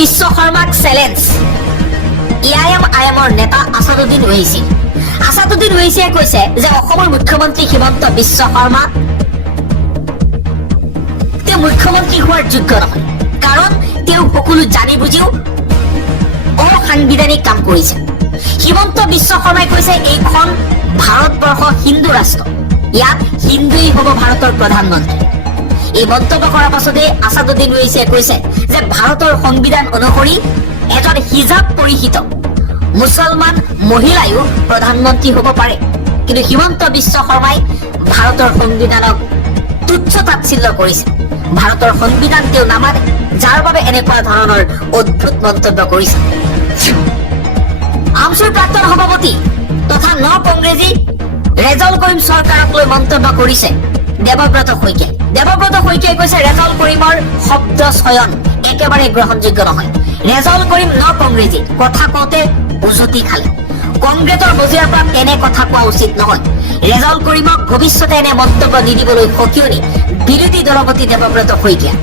বিশ্ব শৰ্মাক চেলেঞ্জ AIM-IM-ৰ নেতা আসাদুদ্দিন ওৱেইচি। আসাদুদ্দিন ওৱেইচিয়ে কৈছে যে অসমৰ মুখ্যমন্ত্ৰী হিমন্ত বিশ্ব শৰ্মা তেওঁ মুখ্যমন্ত্ৰী হোৱাৰ যোগ্য নহয়, কাৰণ তেওঁ সকলো জানি বুজিও অসাংবিধানিক কাম কৰিছে। হিমন্ত বিশ্ব শৰ্মাই কৈছে এইখন ভাৰতবৰ্ষ হিন্দু ৰাষ্ট্ৰ, ইয়াত হিন্দুই হ'ব ভাৰতৰ প্ৰধানমন্ত্ৰী। এই মন্তব্য কৰাৰ পাছতে আসাদুদ্দিন ওৱেইচিয়ে কৈছে যে ভাৰতৰ সংবিধান অনুসৰি এজন হিজাব পৰিহিত মুছলমান মহিলায়ো প্ৰধানমন্ত্ৰী হ'ব পাৰে, কিন্তু হিমন্ত বিশ্ব শৰ্মাই ভাৰতৰ সংবিধানক তুচ্ছ তাচ্ছিল্য কৰিছে। ভাৰতৰ সংবিধান তেওঁ নামানে, যাৰ বাবে এনেকুৱা ধৰণৰ অদ্ভুত মন্তব্য কৰিছে। আমছুৰ প্ৰাক্তন সভাপতি তথা কংগ্ৰেছী ৰেজাউল কৰিম চৰকাৰক লৈ মন্তব্য কৰিছে দেৱব্ৰত শইকীয়াই। দেৱব্ৰত শইকীয়াই কৈছে ৰেজাউল কৰিমৰ শব্দ চয়ন একেবাৰে গ্ৰহণযোগ্য নহয়। ৰেজাউল কৰিম কংগ্ৰেছী কথা কওঁতে উজতি খালে। কংগ্ৰেছৰ বজিয়াৰ পৰা তেনে কথা কোৱা উচিত নহয়। ৰেজাউল কৰিমক ভৱিষ্যতে এনে মন্তব্য নিদিবলৈ সকিয়নি বিৰোধী দলপতি দেৱব্ৰত শইকীয়া।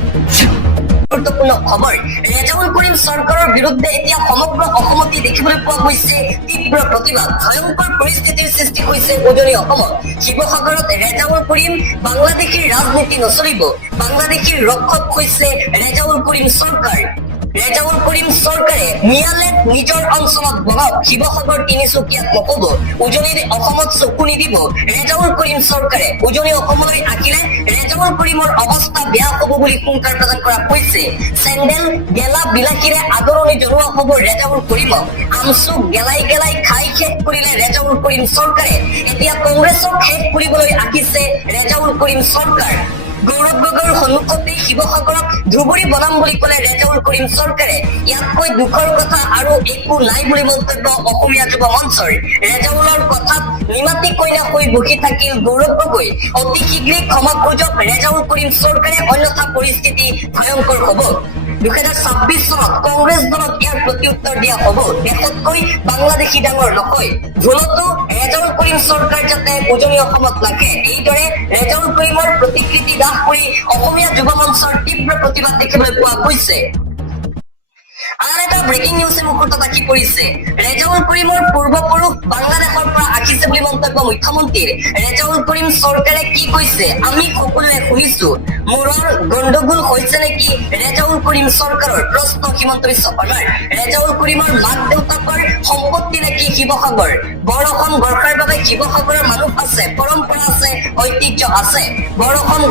গুৰুত্বপূৰ্ণ খবৰ, ৰেজাউল কৰিম চৰকাৰৰ বিৰুদ্ধে এতিয়া সমগ্ৰ অসমতে দেখিবলৈ পোৱা গৈছে তীব্ৰ প্ৰতিবাদ। ভয়ংকৰ পৰিস্থিতিৰ সৃষ্টি হৈছে উজনি অসমত। শিৱসাগৰত ৰেজাউল কৰিম বাংলাদেশীৰ ৰাজনীতি নচলিব, বাংলাদেশীৰ ৰক্ষক হৈছে ৰেজাউল কৰিম চৰকাৰ। ৰেজাউল কৰিম চৰকাৰে মিয়ালেট নিজৰ অঞ্চলত বহাওক, শিৱসাগৰ তিনিচুকীয়াত নকব, উজনিৰ অসমত চকু নিদিব ৰেজাউল কৰিম চৰকাৰে। উজনি অসমলৈ আহিলে ৰেজাউল কৰিমৰ অৱস্থা বেয়া হব বুলি হুংকাৰ প্ৰদান কৰা হৈছে। চেণ্ডেল গেলা বিলাসীৰে আদৰণি জনোৱা হব ৰেজাউল কৰিমক। আমচুক গেলাই গেলাই খাই শেষ কৰিলে ৰেজাউল কৰিম চৰকাৰে। এতিয়া কংগ্ৰেছক শেষ কৰিবলৈ আহিছে ৰেজাউল কৰিম চৰকাৰ। গৌৰৱ গগৈৰ সন্মুখতে শিৱসাগৰক ধুবুৰী বনাম বুলি কলে ৰেজাউল কৰিম চৰকাৰে। ইয়াতকৈ দুখৰ কথা আৰু একো নাই বুলি মন্তব্য অসমীয়া যুৱ মঞ্চৰ। ৰেজাউলৰ কথাত নিমাতি কইনা হৈ বহি থাকিল গৌৰৱ গগৈ। অতি শীঘ্ৰে ক্ষমা খোজক ৰেজাউল কৰিম চৰকাৰে, অন্যথা পৰিস্থিতি ভয়ংকৰ হব। 2026 চনত কংগ্ৰেছ দলক ইয়াৰ প্ৰত্যুত্তৰ দিয়া হব। দেশতকৈ বাংলাদেশী ডাঙৰ নহয়। ভুলতো ৰেজাউল কৰিম চৰকাৰ যাতে উজনি অসমত নাহে, এইদৰে ৰেজাউল কৰিমৰ প্ৰতিকৃতি দাহ কৰি অসমীয়া যুৱ মঞ্চৰ তীব্ৰ প্ৰতিবাদ দেখিবলৈ পোৱা গৈছে। আন এটা ব্ৰেকিং নিউজে মুহূৰ্তত আহি পৰিছে। ৰেজাউল কৰিমৰ পূৰ্বপুৰুষ বাংলাদেশৰ পৰা আহিছে বুলি মন্তব্য মুখ্যমন্ত্ৰীৰ। ৰেজাউল কৰিম চৰকাৰে কি কৈছে আমি সকলোৱে শুনিছো। মূৰৰ গণ্ডগোল হৈছে নেকি ৰেজাউল কৰিম চৰকাৰৰ? প্ৰশ্ন হিমন্ত বিশ্ব শৰ্মাৰ। ৰেজাউল কৰিমৰ মাক দেউতাকৰ সম্পত্তি নেকি শিৱসাগৰ? বৰখন গঢ়াৰ বাবে শিৱসাগৰৰ মানুহ আছে, পৰম্পৰা আছে, ঐতিহ্য আছে। বৰখন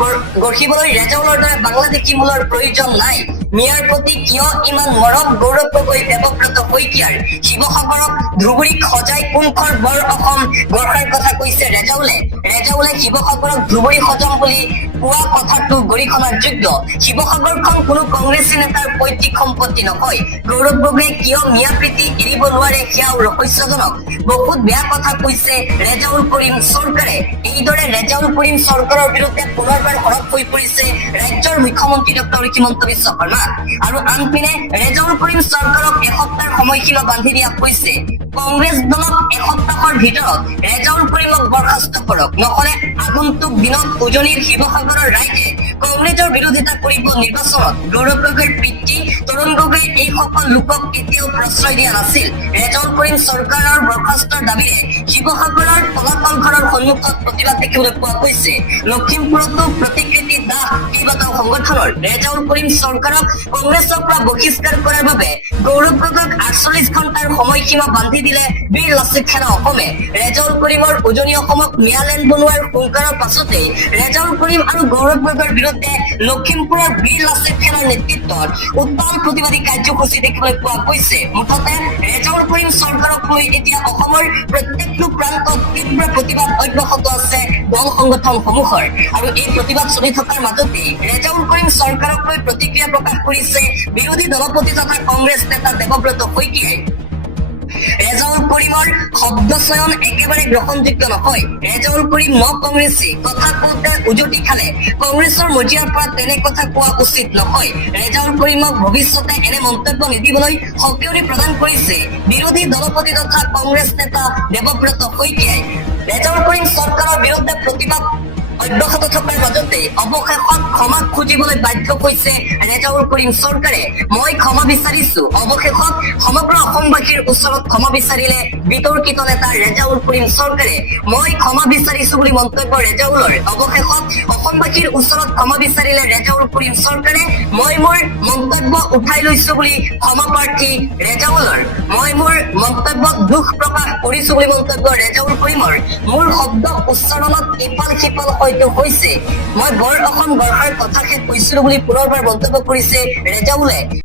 গঢ়িবলৈ ৰেজাউলৰ দৰে বাংলাদেশী মূলৰ প্ৰয়োজন নাই। মিয়াৰ প্ৰতি কিয় ইমান মৰম গৌৰৱ গগৈ দেৱব্ৰত শইকীয়াৰ? শিৱসাগৰক ধুবুৰীক সজাই কোনখন বৰ অসম গঢ়াৰ কথা কৈছে ৰেজাউলে। ৰেজাউলে শিৱসাগৰক ধুবুৰী সজাম বুলি কোৱা কথাটো গৰিহণাৰ যোগ্য। শিৱসাগৰখন কোনো কংগ্ৰেছী নেতাৰ পৈতৃক সম্পত্তি নহয়। গৌৰৱ গগৈয়ে কিয় মিয়া প্ৰীতি এৰিব নোৱাৰে সেয়াও ৰহস্যজনক। বহুত বেয়া কথা কৈছে ৰেজাউল কৰিম চৰকাৰে। এইদৰে ৰেজাউল কৰিম চৰকাৰৰ বিৰুদ্ধে পুনৰবাৰ সৰব হৈ পৰিছে ৰাজ্যৰ মুখ্যমন্ত্ৰী ডক্টৰ হিমন্ত বিশ্ব শৰ্মা। আৰু আনপিনে ৰেজাউল কৰিম চৰকাৰক এসপ্তাহৰ সময়সীমা বান্ধি দিয়া হৈছে। কংগ্ৰেছ দলক এসপ্তাহৰ ভিতৰত ৰেজাউল কৰিমক বৰখাস্ত কৰক, নহলে আগন্তুক দিনত উজনিৰ শিৱসাগৰৰ ৰাইজে কংগ্ৰেছৰ বিৰোধিতা কৰিব নিৰ্বাচনত। গৌৰৱ গগৈৰ পিতৃ তৰুণ গগৈয়ে এইসকল লোকক কেতিয়াও প্ৰশ্ৰয় দিয়া নাছিল। ৰেজাউল কৰিম চৰকাৰৰ বৰখাস্তৰ দাবীৰে শিৱসাগৰৰ তলাতল ঘৰৰ সন্মুখত প্ৰতিবাদ দেখিবলৈ পোৱা গৈছে। লখিমপুৰতো প্ৰতিকৃতি দাহ কেইবাটাও সংগঠনৰ। ৰেজাউল কৰিম চৰকাৰক কংগ্ৰেছৰ পৰা বহিষ্কাৰ কৰাৰ বাবে গৌৰৱ গগৈক 48 ঘণ্টাৰ সময়সীমা বান্ধি দিলে বীৰ লাচিত সেনা অসমে। ৰেজাউল কৰিমৰ উজনি অসমক মিয়ালেণ্ড বনোৱাৰ হুংকাৰৰ পাছতে ৰেজাউল কৰিম আৰু গৌৰৱ গগৈৰ বিৰুদ্ধে লখিমপুৰৰ বীৰ লাচিত সেনাৰ নেতৃত্বত উত্তাল প্ৰতিবাদী কাৰ্যসূচী দেখিবলৈ পোৱা গৈছে। মুঠতে ৰেজাউল কৰিম চৰকাৰক লৈ এতিয়া অসমৰ প্ৰত্যেকটো প্ৰান্তত তীব্ৰ প্ৰতিবাদ অব্যাহত আছে দল সংগঠনসমূহৰ। আৰু এই প্ৰতিবাদ চলি থকাৰ মাজতে ৰেজাউল কৰিম চৰকাৰক লৈ প্ৰতিক্ৰিয়া প্ৰকাশ কৰিছে বিৰোধী দলপতি তথা কংগ্ৰেছ নেতা দেৱব্ৰত শইকীয়াই। ৰেজাউল কৰিমৰ শব্দ চয়ন একেবাৰে গ্ৰহণযোগ্য নহয়। ৰেজাউল কৰিম কংগ্ৰেছী কথা কওঁতে উজতি খালে। কংগ্ৰেছৰ মজিয়াৰ পৰা তেনে কথা কোৱা উচিত নহয়। ৰেজাউল কৰিমক ভৱিষ্যতে এনে মন্তব্য নিদিবলৈ সকিয়নি প্ৰদান কৰিছে বিৰোধী দলপতি তথা কংগ্ৰেছ নেতা দেৱব্ৰত শইকীয়াই। ৰেজাউল কৰিম চৰকাৰৰ বিৰুদ্ধে প্ৰতিবাদ অব্যাহত থকাৰ মাজতে অৱশেষত ক্ষমা খুজিবলৈ বাধ্য হৈছে ৰেজাউল কৰিম চৰকাৰে। মই ক্ষমা বিচাৰিছো। অৱশেষত সমগ্ৰ অসমবাসীৰ ওচৰত ক্ষমা বিচাৰিলে বিতৰ্কিত নেতা ৰেজাউল কৰিম চৰকাৰে। মই ক্ষমা বিচাৰিছো বুলি মন্তব্য ৰেজাউলৰ। অৱশেষত অসমবাসীৰ ওচৰত ক্ষমা বিচাৰিলে ৰেজাউল কৰিম চৰকাৰে। মই মোৰ মন্তব্য উঠাই লৈছো বুলি ক্ষমা প্ৰাৰ্থী ৰেজাউলৰ। মই মোৰ মন্তব্যত দুখ প্ৰকাশ কৰিছো বুলি মন্তব্য ৰেজাউল কৰিমৰ। মোৰ শব্দ উচ্চাৰণত ইফাল সিফাল হয়তো হৈছে। মই বৰ অসম গঢ়াৰ কথাহে কৈছিলো বুলি পুনৰবাৰ মন্তব্য কৰিছে ৰেজাউলে।